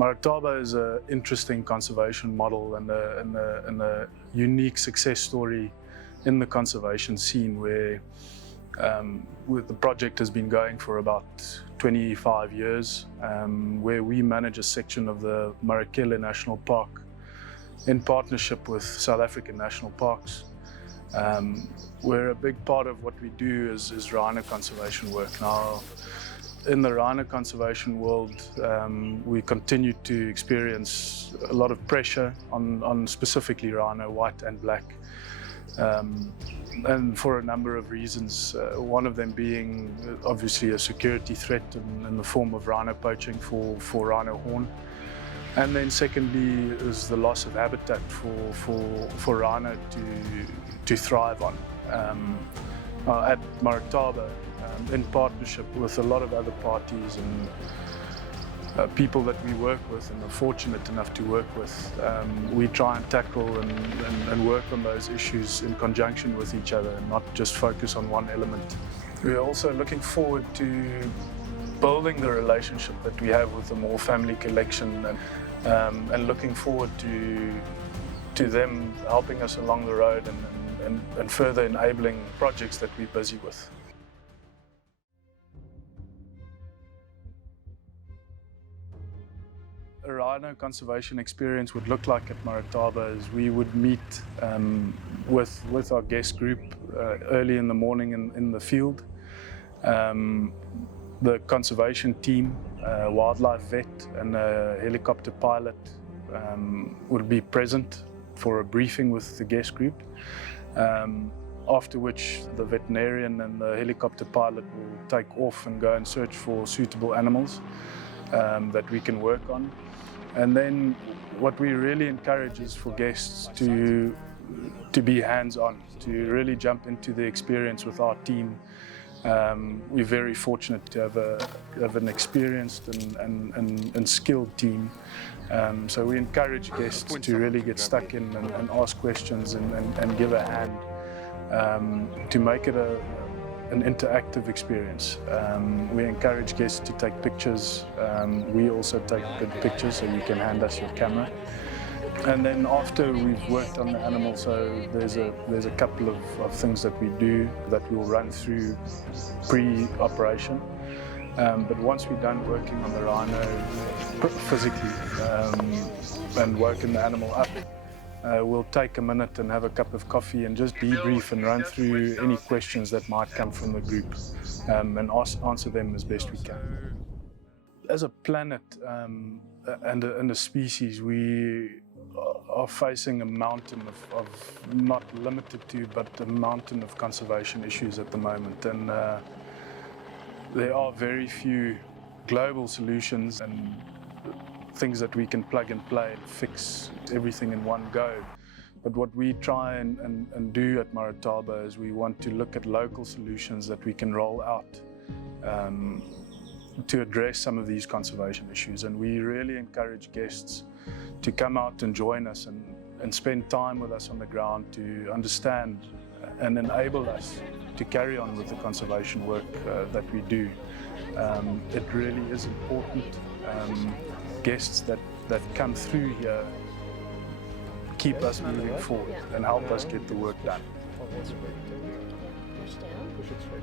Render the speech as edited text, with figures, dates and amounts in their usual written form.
Marataba is an interesting conservation model and a unique success story in the conservation scene where the project has been going for about 25 years, where we manage a section of the Marataba National Park in partnership with South African National Parks. Where a big part of what we do is rhino conservation work. Now, in the rhino conservation world, we continue to experience a lot of pressure on specifically rhino, white and black, and for a number of reasons. One of them being obviously a security threat in the form of rhino poaching for rhino horn. And then secondly is the loss of habitat for rhino to thrive on. At Marataba, in partnership with a lot of other parties and people that we work with and are fortunate enough to work with, we try and tackle and work on those issues in conjunction with each other and not just focus on one element. We're also looking forward to building the relationship that we have with the Moore family collection and looking forward to them helping us along the road and further enabling projects that we're busy with. A rhino conservation experience would look like at Marataba is we would meet with our guest group early in the morning in the field. The conservation team, wildlife vet and a helicopter pilot would be present for a briefing with the guest group, after which the veterinarian and the helicopter pilot will take off and go and search for suitable animals that we can work on. And then what we really encourage is for guests to be hands-on, to really jump into the experience with our team. We're very fortunate to have an experienced and skilled team. So we encourage guests to really get stuck in and ask questions and give a hand to make it an interactive experience. We encourage guests to take pictures. We also take good pictures, so you can hand us your camera. And then after we've worked on the animal, so there's a couple of things that we do that we'll run through pre-operation. But once we're done working on the rhino physically and working the animal up, we'll take a minute and have a cup of coffee and just debrief and run through any questions that might come from the group and answer them as best we can. As a planet and a species, we are facing a mountain of not limited to, but a mountain of conservation issues at the moment. And there are very few global solutions and things that we can plug and play and fix everything in one go. But what we try and do at Marataba is we want to look at local solutions that we can roll out to address some of these conservation issues. And we really encourage guests to come out and join us and spend time with us on the ground to understand and enable us to carry on with the conservation work that we do. It really is important. Guests that come through here keep us moving forward and help us get the work done. Push it straight.